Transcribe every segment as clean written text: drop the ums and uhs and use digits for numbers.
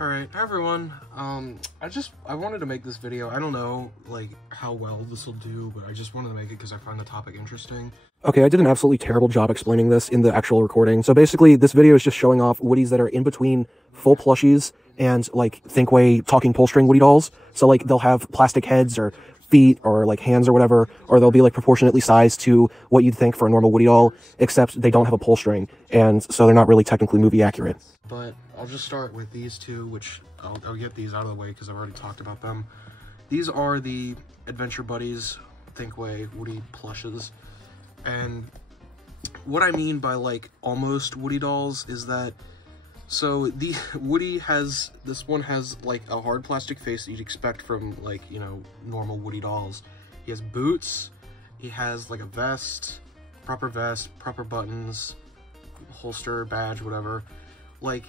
Alright, hi everyone. I wanted to make this video. I don't know, like, how well this will do, but I just wanted to make it because I find the topic interesting. Okay, I did an absolutely terrible job explaining this in the actual recording. So basically, this video is just showing off Woodies that are in between full plushies and, like, Thinkway talking pull string Woody dolls. So, like, they'll have plastic heads or feet or, like, hands or whatever, or they'll be, like, proportionately sized to what you'd think for a normal Woody doll, except they don't have a pull string, and so they're not really technically movie accurate. But I'll just start with these two, which I'll get these out of the way because I've already talked about them. These are the Adventure Buddies Thinkway Woody plushes. And what I mean by, like, almost Woody dolls is that, so the Woody has, this one has, like, a hard plastic face that you'd expect from, like, you know, normal Woody dolls. He has boots, he has, like, a vest, proper buttons, holster, badge, whatever. Like,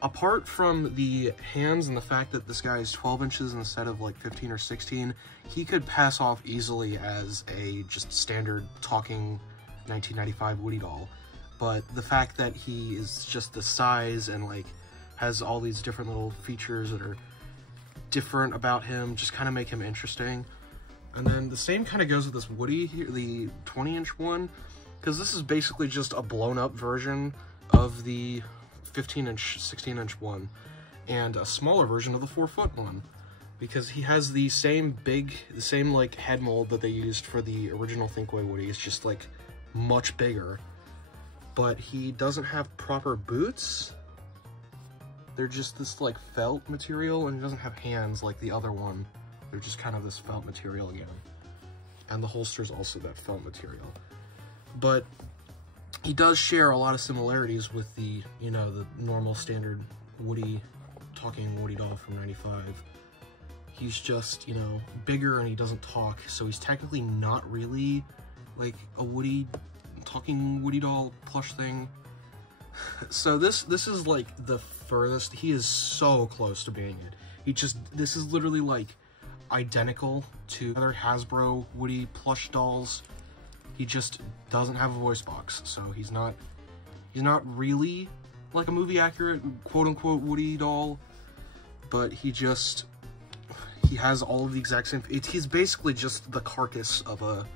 apart from the hands and the fact that this guy is 12 inches instead of, like, 15 or 16, he could pass off easily as a just standard talking 1995 Woody doll. But the fact that he is just the size and, like, has all these different little features that are different about him just kind of make him interesting. And then the same kind of goes with this Woody here, the 20-inch one, because this is basically just a blown-up version of the 15-inch, 16-inch one, and a smaller version of the 4-foot one, because he has the same like head mold that they used for the original Thinkway Woody. It's just like much bigger, but he doesn't have proper boots. They're just this like felt material, and he doesn't have hands like the other one. They're just kind of this felt material again, and the holster's also that felt material. But he does share a lot of similarities with the, you know, the normal standard Woody, talking Woody doll from 95. He's just, you know, bigger and he doesn't talk, so he's technically not really like a Woody, talking Woody doll plush thing. So this is like the furthest, he is so close to being it. This is literally like identical to other Hasbro Woody plush dolls. He just doesn't have a voice box, so he's not really like a movie accurate quote-unquote Woody doll, but he has all of the exact same, he's basically just the carcass of a,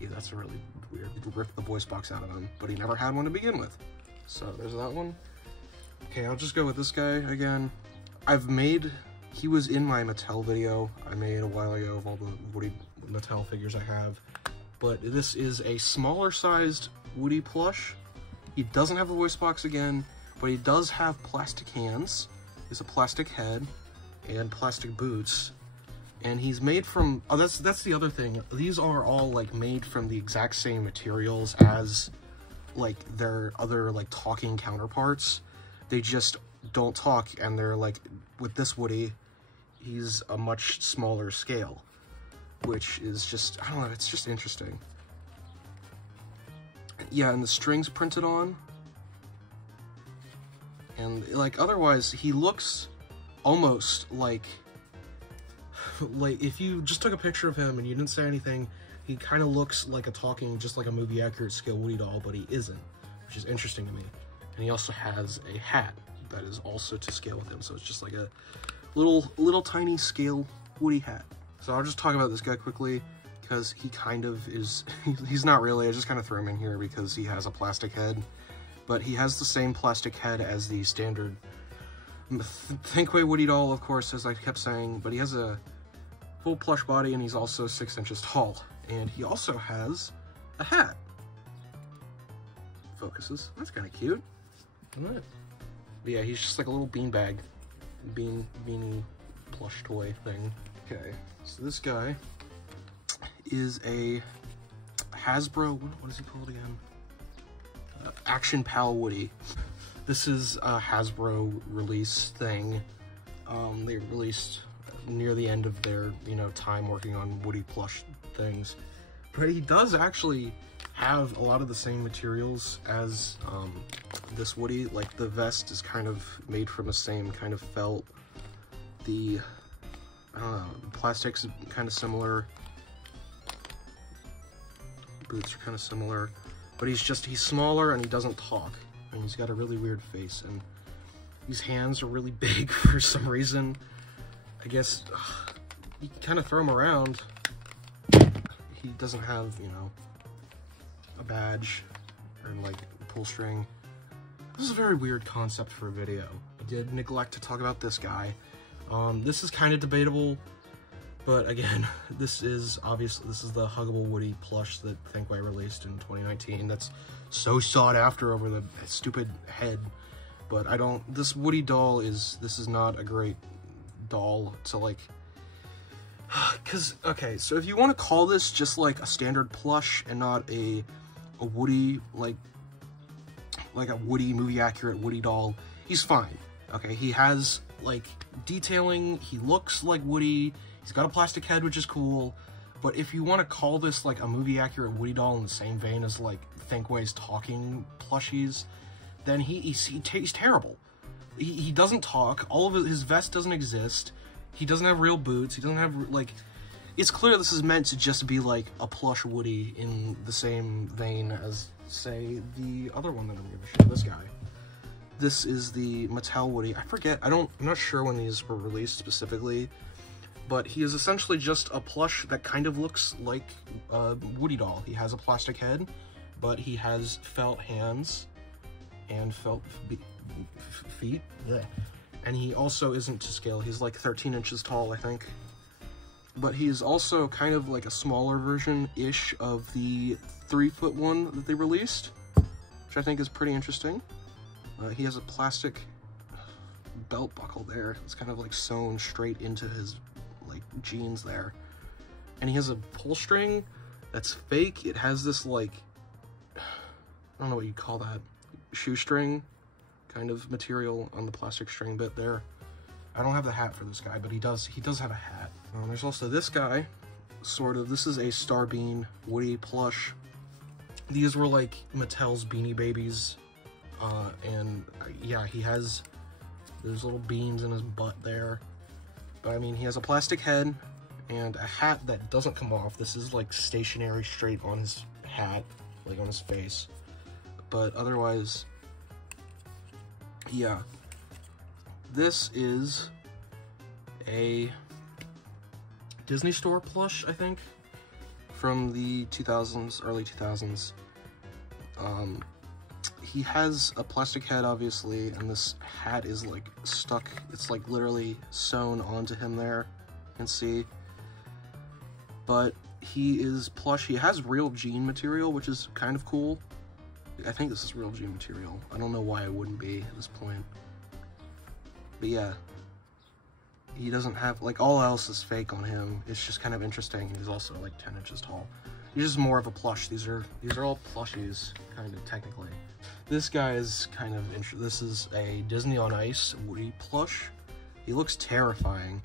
yeah, that's really weird, you rip the voice box out of him, but he never had one to begin with. So there's that one. Okay, I'll just go with this guy again. He was in my Mattel video I made a while ago of all the Woody Mattel figures I have. But this is a smaller sized Woody plush. He doesn't have a voice box again, but he does have plastic hands, is a plastic head, and plastic boots. And he's made from, oh, that's the other thing. These are all like made from the exact same materials as like their other like talking counterparts. They just don't talk, and they're like, with this Woody, he's a much smaller scale, which is just, I don't know, it's just interesting. Yeah, and the strings printed on. And, like, otherwise, he looks almost like if you just took a picture of him and you didn't say anything, he kind of looks like a talking, just like a movie-accurate scale Woody doll, but he isn't, which is interesting to me. And he also has a hat that is also to scale with him, so it's just like a little tiny scale Woody hat. So I'll just talk about this guy quickly, because he kind of is, he's not really, I just kind of threw him in here because he has a plastic head, but he has the same plastic head as the standard Thinkway Woody doll, of course, as I kept saying, but he has a full plush body, and he's also 6 inches tall, and he also has a hat. Focuses, that's kind of cute, isn't it? But yeah, he's just like a little beanbag, beanie plush toy thing. Okay, so this guy is a Hasbro, what is he called again? Action Pal Woody. This is a Hasbro release thing. They released near the end of their, you know, time working on Woody plush things. But he does actually have a lot of the same materials as this Woody. Like, the vest is kind of made from the same kind of felt. The plastics kind of similar. Boots are kind of similar, but he's smaller and he doesn't talk, and he's got a really weird face. And These hands are really big for some reason. I guess you can kind of throw him around. He doesn't have, you know, a badge or like pull string. This is a very weird concept for a video. I did neglect to talk about this guy. This is kind of debatable, but again, this is the Huggable Woody plush that Thinkway released in 2019. That's so sought after over the stupid head. But this Woody doll this is not a great doll to like, okay, so if you want to call this just like a standard plush and not a Woody, like a Woody movie accurate Woody doll, he's fine. Okay, he has like detailing, he looks like Woody, he's got a plastic head, which is cool. But if you want to call this like a movie accurate Woody doll in the same vein as like Thinkway's talking plushies, then he's terrible. He doesn't talk. All of his vest doesn't exist. He doesn't have real boots. He doesn't have, like, it's clear this is meant to just be like a plush Woody in the same vein as, say, the other one that I'm going to show, this guy. This is the Mattel Woody. I forget, I'm not sure when these were released specifically, but he is essentially just a plush that kind of looks like a Woody doll. He has a plastic head, but he has felt hands and felt feet. Yeah. And he also isn't to scale. He's like 13 inches tall, I think. But he's also kind of like a smaller version-ish of the 3-foot one that they released, which I think is pretty interesting. He has a plastic belt buckle there. It's kind of like sewn straight into his like jeans there. And he has a pull string that's fake. It has this like, I don't know what you call that, shoestring kind of material on the plastic string bit there. I don't have the hat for this guy, but he does have a hat. There's also this guy, sort of. This is a Starbean Woody plush. These were like Mattel's Beanie Babies, and yeah, he has those little beans in his butt there. But I mean, he has a plastic head and a hat that doesn't come off. This is like stationary straight on his hat, like on his face. But otherwise, yeah. This is a Disney Store plush, I think, from the 2000s, early 2000s. He has a plastic head, obviously, and this hat is like stuck. It's like literally sewn onto him there, you can see. But he is plush. He has real jean material, which is kind of cool. I think this is real jean material. I don't know why it wouldn't be at this point. But yeah, he doesn't have, like, all else is fake on him. It's just kind of interesting. He's also like 10 inches tall. He's just more of a plush. These are all plushies, kind of, technically. This guy is kind of interesting. This is a Disney on Ice Woody plush. He looks terrifying.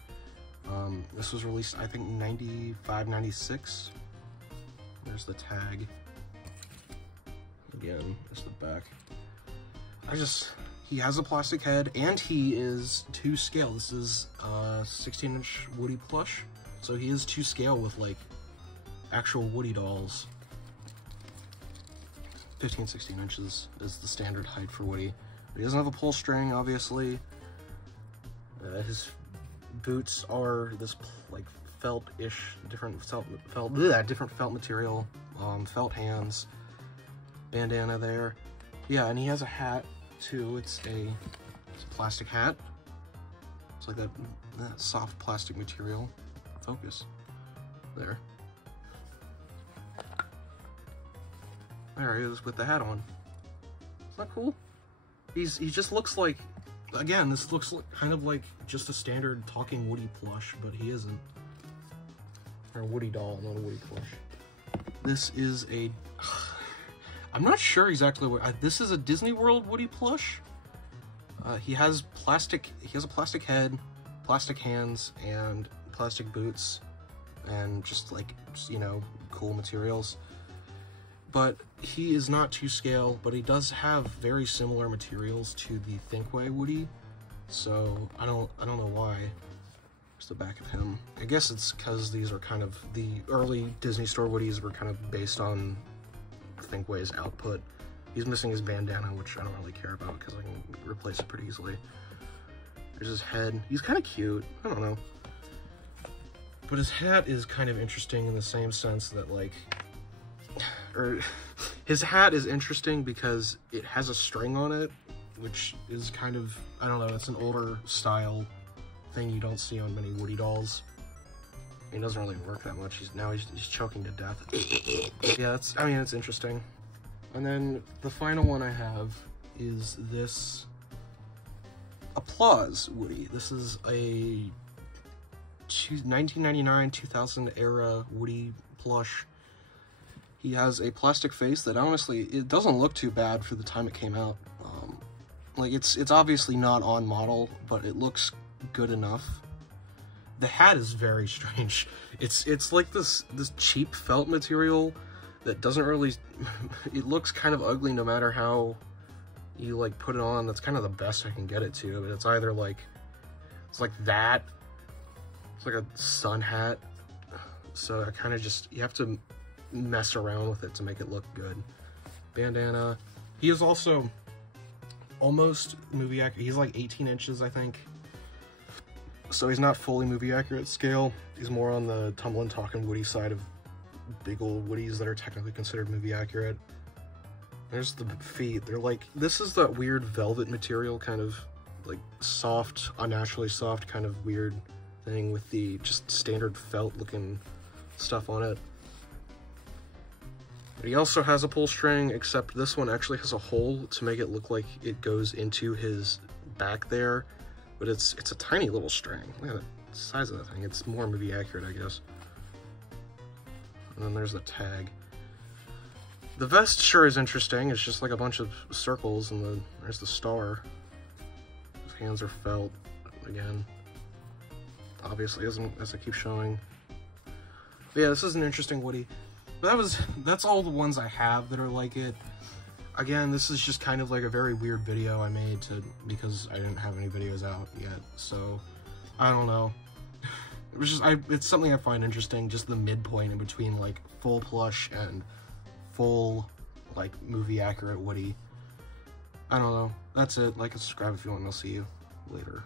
This was released, I think, 95, 96. There's the tag. Again, there's the back. He has a plastic head, and he is to scale. This is a 16-inch Woody plush, so he is to scale with, like, actual Woody dolls. 15, 16 inches is the standard height for Woody. But he doesn't have a pull string, obviously. His boots are this, like, felt-ish, different felt material, felt hands, bandana there. Yeah, and he has a hat too. It's a plastic hat. It's like that soft plastic material. Focus. There. There he is with the hat on. Isn't that cool? He just looks like, again, this looks kind of like just a standard talking Woody plush, but he isn't. Or a Woody doll, not a Woody plush. This is a, I'm not sure exactly what, this is a Disney World Woody plush. He has a plastic head, plastic hands, and plastic boots, and just like, you know, cool materials. But he is not to scale, but he does have very similar materials to the Thinkway Woody, so I don't know why. Here's the back of him. I guess it's because these are kind of, the early Disney Store Woodies were kind of based on Thinkway's output. He's missing his bandana, which I don't really care about because I can replace it pretty easily. There's his head. He's kind of cute. I don't know. But his hat is kind of interesting in the same sense that, like, or his hat is interesting because it has a string on it, which is kind of, I don't know, it's an older style thing you don't see on many Woody dolls. It doesn't really work that much. He's choking to death. Yeah, it's interesting. And then the final one I have is this Applause Woody. This is a 1999-2000 era Woody plush. He has a plastic face that honestly, it doesn't look too bad for the time it came out. Like it's obviously not on model, but it looks good enough. The hat is very strange. It's like this cheap felt material that doesn't really, it looks kind of ugly no matter how you like put it on. That's kind of the best I can get it to. But it's either like, it's like that, it's like a sun hat. So I kind of just, you have to mess around with it to make it look good. Bandana. He is also almost movie accurate. He's like 18 inches, I think. So he's not fully movie accurate scale. He's more on the Tumblin' Talkin' Woody side of big old Woodies that are technically considered movie accurate. There's the feet. They're like, this is that weird velvet material, kind of like soft, unnaturally soft, kind of weird thing with the just standard felt looking stuff on it. But he also has a pull string, except this one actually has a hole to make it look like it goes into his back there. But it's a tiny little string. Look at the size of that thing. It's more movie accurate, I guess. And then there's the tag. The vest sure is interesting. It's just like a bunch of circles, and there's the star. His hands are felt again. Obviously, as I keep showing. But yeah, this is an interesting Woody. But that's all the ones I have that are like it. Again, this is just kind of like a very weird video I made because I didn't have any videos out yet. So I don't know. It was just it's something I find interesting, just the midpoint in between like full plush and full like movie accurate Woody. I don't know. That's it. Like and subscribe if you want, and I'll see you later.